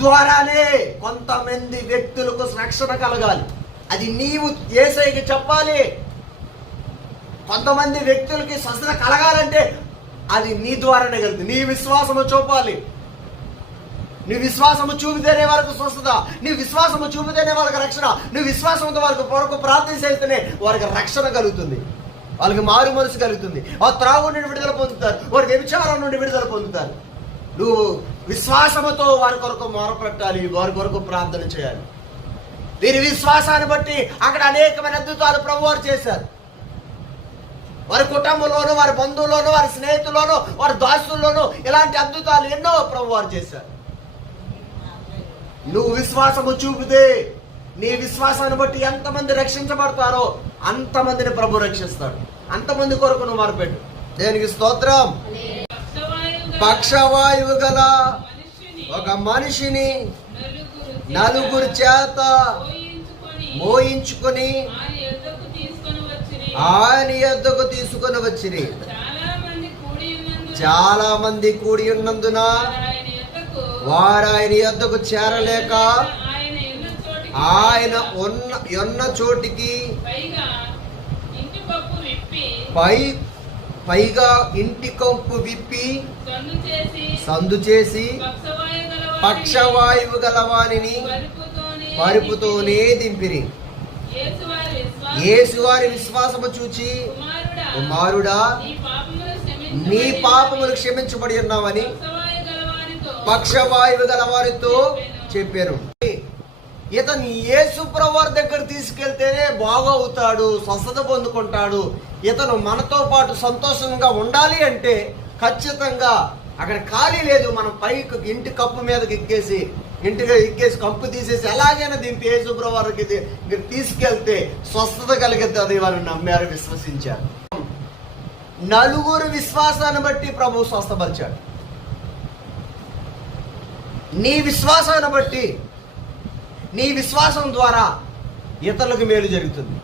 ద్వారానే కొంతమంది వ్యక్తులకు రక్షణ కలగాలి. అది నీవు యేసయ్యకి చెప్పాలి. కొంతమంది వ్యక్తులకి స్వస్థత కలగాలంటే అది నీ ద్వారానే కలుగుతుంది. నీ విశ్వాసము చూపాలి. నీ విశ్వాసము చూపితేనే వాళ్ళకు స్వస్థత, నీ విశ్వాసము చూపితేనే వాళ్ళకి రక్షణ. నీ విశ్వాసంతో వాళ్ళకి కొరకు ప్రార్థన చేస్తేనే వారికి రక్షణ కలుగుతుంది, వాళ్ళకి మారు మనసు కలుగుతుంది. వారు త్రాగు నుండి విడుదల పొందుతారు, వారి వ్యభిచారం నుండి విడుదల పొందుతారు. నువ్వు విశ్వాసముతో వారి కొరకు మొరపెట్టాలి, వారి కొరకు ప్రార్థన చేయాలి. వీరి విశ్వాసాన్ని బట్టి అక్కడ అనేకమైన అద్భుతాలు ప్రభువారు చేశారు. వారి కుటుంబంలోనూ, వారి బంధువుల్లోనూ, వారి స్నేహితుల్లోనూ, వారి దాసుల్లోనూ ఇలాంటి అద్భుతాలు ఎన్నో ప్రభువారు చేశారు. నువ్వు విశ్వాసము చూపితే నీ విశ్వాసాన్ని బట్టి ఎంతమంది రక్షించబడతారో అంతమందిని ప్రభు రక్షిస్తాడు. అంతమంది కొరకు నువ్వు మొరపెట్టు. దేనికి స్తోత్రం. పక్షవాయువు గల ఒక మనిషిని నలుగురు చేత మోయించుకొని ఆయన యొద్దకు తీసుకొని వచ్చిరి. చాలా మంది కూడి ఉన్నందున వారు ఆయన యొద్దకు చేరలేక ఆయన ఉన్న చోటికి పైగా ఇంటి కంపు విప్పి సందు చేసి పక్షవాయువు గలవానిని పరుపుతోనే దింపిరి. యేసు వారి విశ్వాసము చూచి, కుమారుడా, నీ పాపములు క్షమించబడి ఉన్నావని పక్షవాయువు గల వారితో చెప్పారు. ఇతను యేసు ప్రభువారి దగ్గర తీసుకెళ్తేనే బాగవుతాడు, స్వస్థత పొందుకుంటాడు. ఇతను మనతో పాటు సంతోషంగా ఉండాలి అంటే ఖచ్చితంగా అక్కడ ఖాళీ లేదు. మనం పైకి ఇంటి కప్పు మీదకి ఎక్కేసి కంపు తీసేసి ఎలాగైనా దింపి యేసు ప్రభువారికి తీసుకెళ్తే స్వస్థత కలిగిద్ది. వారు నమ్మారు, విశ్వసించారు. నలుగురు విశ్వాసాన్ని బట్టి ప్రభు స్వస్థపరిచాడు. నీ విశ్వాసాన్ని బట్టి, నీ విశ్వాసం ద్వారా ఇతరులకు మేలు జరుగుతుంది.